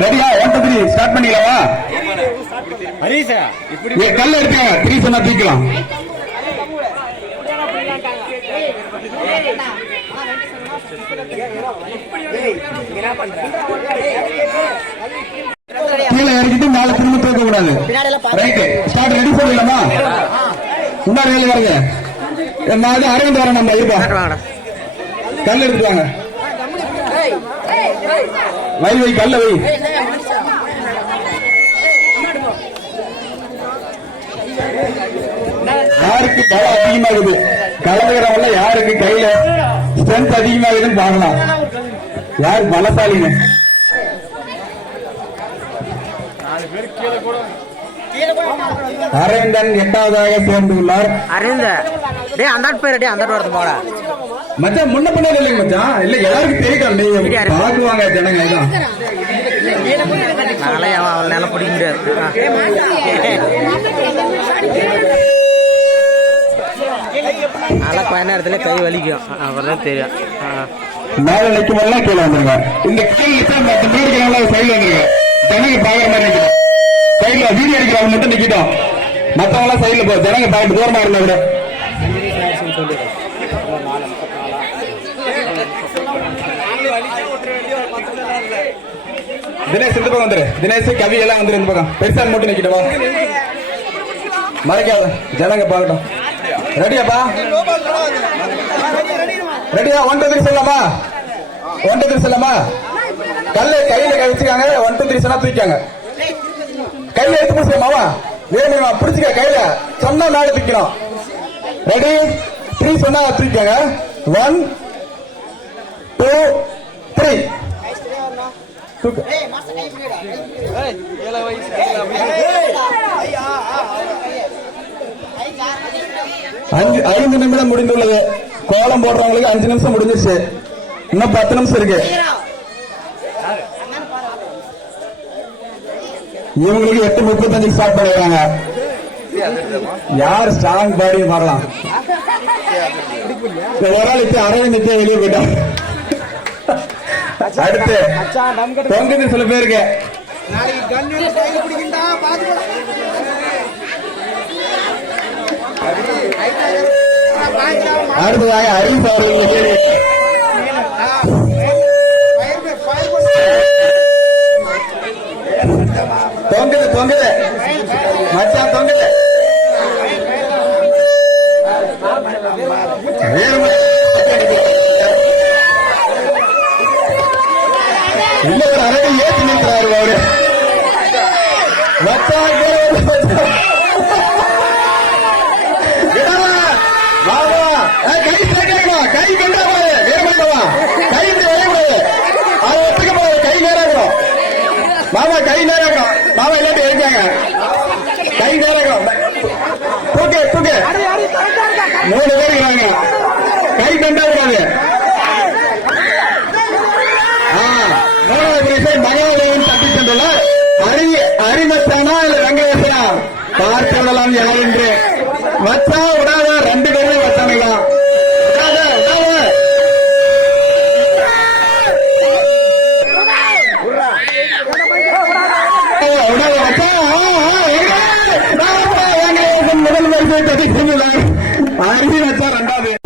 ரெடியா one two three start பண்ணிக்கலாமா இப்படி இங்க கல் எடுத்தாங்க த்ரீ சொன்னா தூக்கலாம் கீழே இறக்கிட்டு மேல திரும்ப தூக்க கூடாது ரைட் ஸ்டார்ட் ரெடி பண்ணிடலாமா? முன்னாடி வேலை வருங்க நான் வந்து அரவிந்த் வரேன் நம்ம இருப்போம் கல் எடுத்துட்டு வயல் வை கல்ல வை யாருக்கு பல அதிகமாகுது கலந்துக்கிறவங்க யாருக்கு கையில ஸ்ட்ரென்த் அதிகமாகுதுன்னு பாக்கலாம் யார் பலசாலிங்க? அரவிந்தன் எட்டாவதாக சேர்ந்துள்ளார். அரவிந்த டேய் அந்த பேர் டேய் அந்த வரது போட. மச்சான் முன்ன பண்ண இல்லைங்க மச்சான். இல்ல எல்லாருக்கும் தெரியும் பாக்குவாங்க ஜனங்க இதான் அவன் நில பிடிக்க முடியாது. கொஞ்ச நேரத்துல கை வலிக்கும். அப்புறம் தெரியும். மேல நிக்கும் போதெல்லாம் கீழே வந்துருங்க. இந்த கீழே சைடுல வந்துருங்க ஜனங்க பாக்குற மாதிரி நிக்கணும் சைடுல வீடியோ எடுக்கிறவங்க மட்டும் நிக்கட்டும். மத்தவங்க எல்லாம் சைடுல போ. ஜனங்க பாக்கிட்டு தூரமா இருந்தா கூட. தினேஷ் இந்த பக்கம் வந்துரு. தினேஷ் கவி எல்லாம் வந்துரு இந்த பக்கம். பெருசா மட்டும் நிக்கிட்டவா? மறைக்காத. ஜனங்க பாக்கட்டும் ரெடியாப்பா? ரெடியா? ஒன் டூ த்ரீ சொல்லலாமா? ஒன் டூ த்ரீ சொல்லலாமா? கல்ல கையில கை வச்சுக்காங்க ஒன் டூ த்ரீ சொன்னா தூக்கிக்காங்க. கையில எடுத்து பிடிச்சிக்கமாவா வேணுமா பிடிச்சிக்க கையில. சொன்னா மேல தூக்கணும் ரெடி த்ரீ சொன்னா தூக்கிக்காங்க. ஒன் டூ த்ரீ அஞ்சு ஐந்து நிமிடம் முடிந்துள்ளது. கோலம் போடுறவங்களுக்கு அஞ்சு நிமிஷம் முடிஞ்சிருச்சு. இன்னும் பத்து நிமிஷம் இருக்கு. இவங்களுக்கு எட்டு முப்பத்தஞ்சு ஸ்டார்ட் பண்ணிடுறாங்க. யார் ஸ்ட்ராங் பாடி வரலாம் இந்த ஒரு ஆள் இப்ப அரவிந்த் வெளியே போயிட்டான். அடுத்து தொங்குது சில பேருக்கு. அடுத்ததாக ஹரிஸ் அவர்கள் தொங்குது தொங்குது. மச்சான் தொங்குது. வேறு மாமா கை நேரா மாமா இல்லாட்டி இருக்காங்க கை நேரா தூக்கு தூக்கு. மூணு பேர் இருக்காங்க. கை கொண்டா கூடாது. ஆ, மூணாவது பரிசை மகாதேவன் தட்டி சென்றுள்ளார் ஹரி ஹரிமத்தானா இல்ல வெங்கடேசனா? பார்த்து விடலாம் யார் என்று. வச்சா mandado